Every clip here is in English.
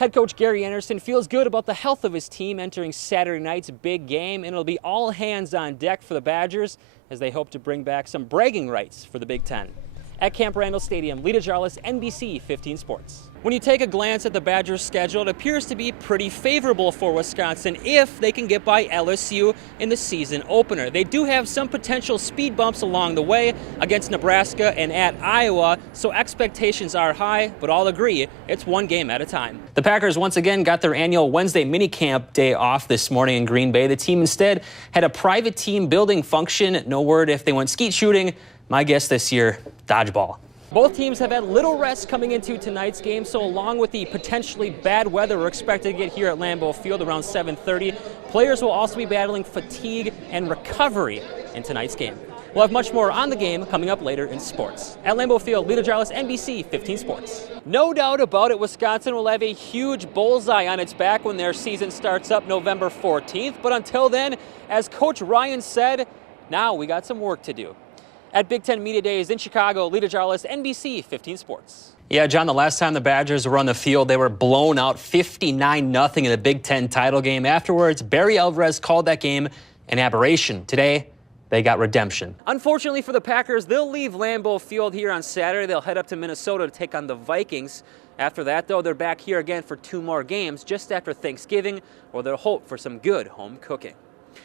Head coach Gary Anderson feels good about the health of his team entering Saturday night's big game, and it'll be all hands on deck for the Badgers as they hope to bring back some bragging rights for the Big Ten. At Camp Randall Stadium, DeJarlais, NBC 15 Sports. When you take a glance at the Badgers' schedule, it appears to be pretty favorable for Wisconsin if they can get by LSU in the season opener. They do have some potential speed bumps along the way against Nebraska and at Iowa, so expectations are high, but all agree it's one game at a time. The Packers once again got their annual Wednesday minicamp day off this morning in Green Bay. The team instead had a private team building function. No word if they went skeet shooting. My guess this year, dodgeball. Both teams have had little rest coming into tonight's game, so along with the potentially bad weather we're expected to get here at Lambeau Field around 7:30, players will also be battling fatigue and recovery in tonight's game. We'll have much more on the game coming up later in sports. At Lambeau Field, DeJarlais, NBC 15 Sports. No doubt about it, Wisconsin will have a huge bullseye on its back when their season starts up November 14th, but until then, as Coach Ryan said, now we got some work to do. At Big Ten Media Days in Chicago, DeJarlais, NBC 15 Sports. Yeah, John, the last time the Badgers were on the field, they were blown out 59-0 in the Big Ten title game. Afterwards, Barry Alvarez called that game an aberration. Today, they got redemption. Unfortunately for the Packers, they'll leave Lambeau Field here on Saturday. They'll head up to Minnesota to take on the Vikings. After that, though, they're back here again for 2 more games just after Thanksgiving, where they'll hope for some good home cooking.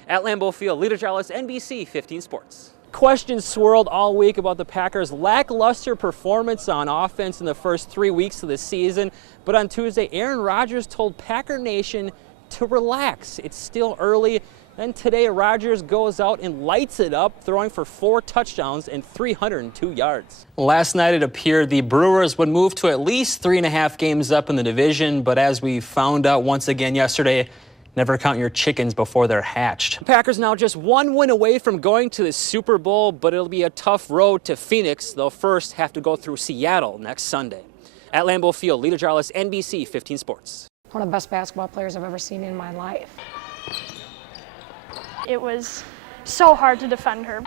At Lambeau Field, DeJarlais, NBC 15 Sports. Questions swirled all week about the Packers' lackluster performance on offense in the first 3 weeks of the season. But on Tuesday, Aaron Rodgers told Packer Nation to relax. It's still early. Then today, Rodgers goes out and lights it up, throwing for 4 touchdowns and 302 yards. Last night, it appeared the Brewers would move to at least 3.5 games up in the division. But as we found out once again yesterday, never count your chickens before they're hatched. The Packers now just 1 win away from going to the Super Bowl, but it'll be a tough road to Phoenix. They'll first have to go through Seattle next Sunday. At Lambeau Field, DeJarlais, NBC 15 Sports. One of the best basketball players I've ever seen in my life. It was so hard to defend her.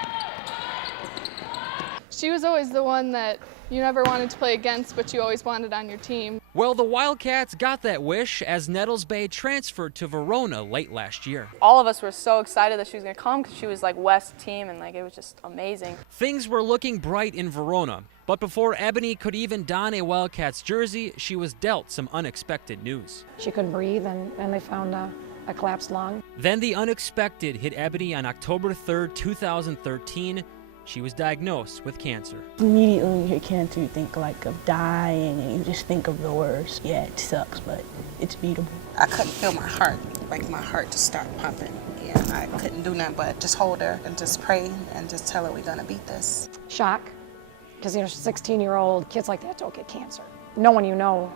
She was always the one that you never wanted to play against, but you always wanted on your team. Well, the Wildcats got that wish as Nettles Bay transferred to Verona late last year. All of us were so excited that she was going to come because she was like West team and like it was just amazing. Things were looking bright in Verona, but before Ebony could even don a Wildcats jersey, she was dealt some unexpected news. She couldn't breathe and they found a collapsed lung. Then the unexpected hit Ebony on October 3rd, 2013. She was diagnosed with cancer. Immediately when you hear cancer, you think like of dying, and you just think of the worst. Yeah, it sucks, but it's beatable. I couldn't feel my heart, like my heart just start pumping. Yeah, I couldn't do nothing but just hold her and just pray and just tell her we're gonna beat this. Shock, because 16-year-old kids like that don't get cancer. No one you know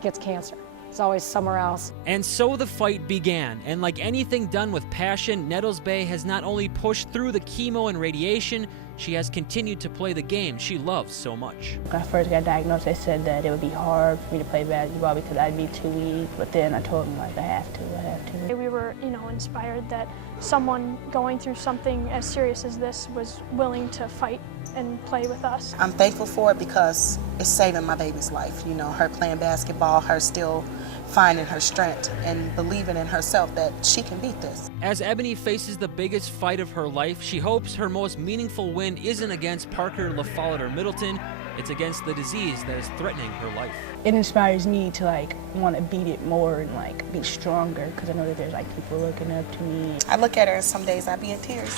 gets cancer. It's always somewhere else. And so the fight began, and like anything done with passion, Nettles Bay has not only pushed through the chemo and radiation, she has continued to play the game she loves so much. When I first got diagnosed, they said that it would be hard for me to play basketball because I'd be too weak, but then I told them like I have to. We were, inspired that someone going through something as serious as this was willing to fight and play with us. I'm thankful for it because it's saving my baby's life. Her playing basketball, her still finding her strength and believing in herself that she can beat this. As Ebony faces the biggest fight of her life, she hopes her most meaningful win isn't against Parker, LaFollette, or Middleton. It's against the disease that is threatening her life. It inspires me to want to beat it more and be stronger because I know that there's people looking up to me. I look at her and some days I be in tears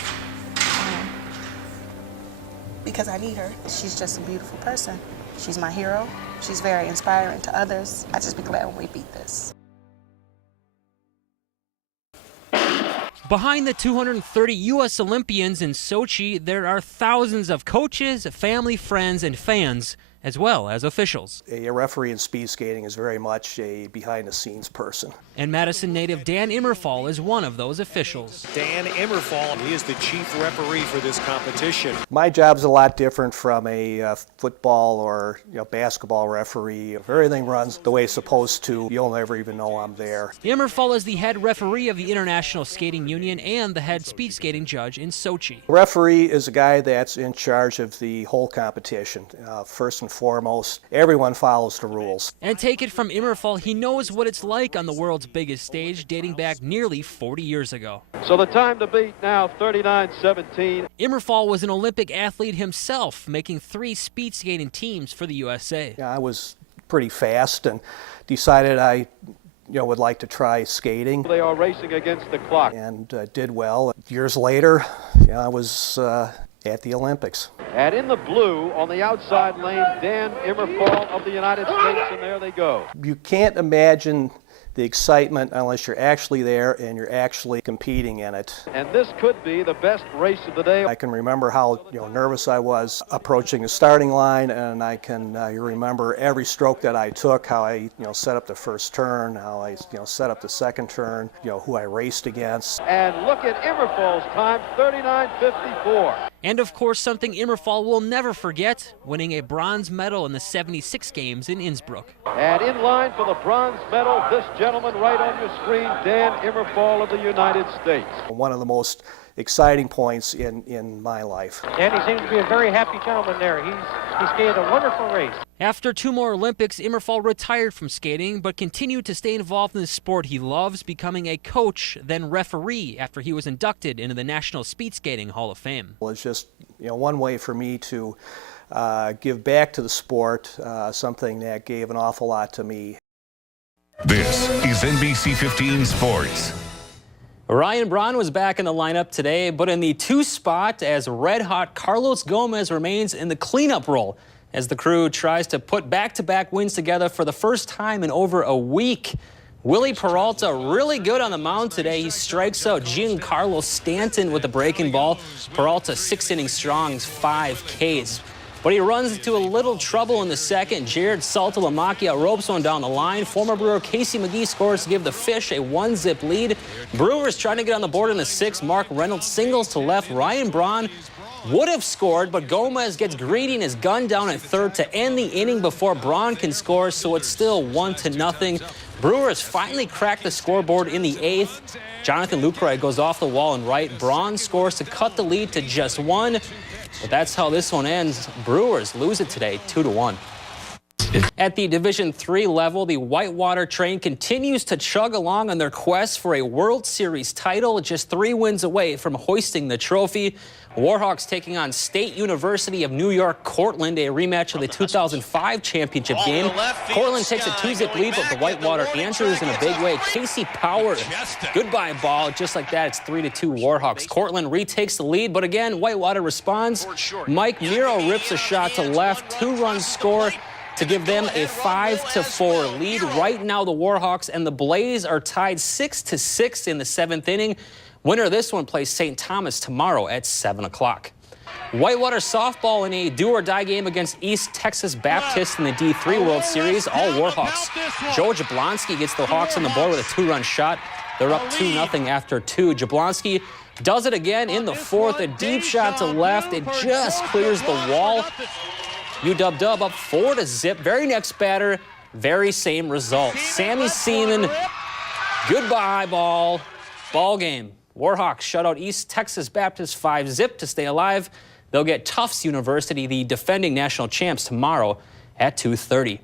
because I need her. She's just a beautiful person. She's my hero. She's very inspiring to others. I just be glad when we beat this. Behind the 230 U.S. Olympians in Sochi, there are thousands of coaches, family, friends, and fans, as well as officials. A referee in speed skating is very much a behind-the-scenes person. And Madison native Dan Immerfall is one of those officials. Dan Immerfall, he is the chief referee for this competition. My job's a lot different from a football or basketball referee. If everything runs the way it's supposed to, you'll never even know I'm there. Immerfall is the head referee of the International Skating Union and the head speed skating judge in Sochi. The referee is a guy that's in charge of the whole competition. First and foremost. Everyone follows the rules. And take it from Immerfall, he knows what it's like on the world's biggest stage, dating back nearly 40 years ago. So the time to beat now, 39-17. Immerfall was an Olympic athlete himself, making 3 speed skating teams for the USA. Yeah, I was pretty fast and decided I would like to try skating. They are racing against the clock. And did well. Years later, I was at the Olympics. And in the blue, on the outside lane, Dan Immerfall of the United States, and there they go. You can't imagine the excitement unless you're actually there and you're actually competing in it. And this could be the best race of the day. I can remember how nervous I was approaching the starting line, and I can remember every stroke that I took, how I set up the first turn, how I set up the second turn, who I raced against. And look at Immerfall's time, 39:54. And of course, something Immerfall will never forget, winning a bronze medal in the 76 games in Innsbruck. And in line for the bronze medal, this gentleman right on your screen, Dan Immerfall of the United States. One of the most exciting points in my life. And he seems to be a very happy gentleman there. He skated a wonderful race. After 2 more Olympics, Immerfall retired from skating, but continued to stay involved in the sport he loves, becoming a coach, then referee, after he was inducted into the National Speed Skating Hall of Fame. Well, it's just one way for me to give back to the sport, something that gave an awful lot to me. This is NBC 15 Sports. Ryan Braun was back in the lineup today, but in the 2 spot as red-hot Carlos Gomez remains in the cleanup role as the crew tries to put back-to-back wins together for the first time in over a week. Willie Peralta really good on the mound today. He strikes out Giancarlo Stanton with the breaking ball. Peralta 6 innings strong, 5 Ks. But he runs into a little trouble in the second. Jared Saltalamacchia ropes one down the line. Former Brewer Casey McGee scores to give the Fish a 1-zip lead. Brewers trying to get on the board in the 6th. Mark Reynolds singles to left. Ryan Braun would have scored, but Gomez gets greedy and is gunned down at 3rd to end the inning before Braun can score, so it's still 1-0. Brewers finally crack the scoreboard in the 8th. Jonathan Lucroy goes off the wall and right. Braun scores to cut the lead to just 1. But that's how this one ends. Brewers lose it today, 2-1. At the Division III level, the Whitewater train continues to chug along on their quest for a World Series title, just 3 wins away from hoisting the trophy. Warhawks taking on State University of New York Cortland, a rematch of the 2005 championship game. Cortland takes a 2-zip lead, but the Whitewater answers in a big way. Casey Power, goodbye ball, just like that, it's 3-2 Warhawks. Cortland retakes the lead, but again, Whitewater responds. Mike Miro rips a shot to left, 2-run score to give them a 5-4 lead. Right now, the Warhawks and the Blaze are tied 6-6 in the 7th inning. Winner of this one plays St. Thomas tomorrow at 7 o'clock. Whitewater softball in a do-or-die game against East Texas Baptist in the D3 World Series. All Warhawks. Joe Jablonski gets the Hawks on the board with a 2-run shot. They're up 2-0 after 2. Jablonski does it again in the 4th. A deep shot to left. It just clears the wall. UW up 4-0. Very next batter, very same result. Sammy Seaman, goodbye ball. Ball game. Warhawks shut out East Texas Baptist 5-0 to stay alive. They'll get Tufts University, the defending national champs, tomorrow at 2:30.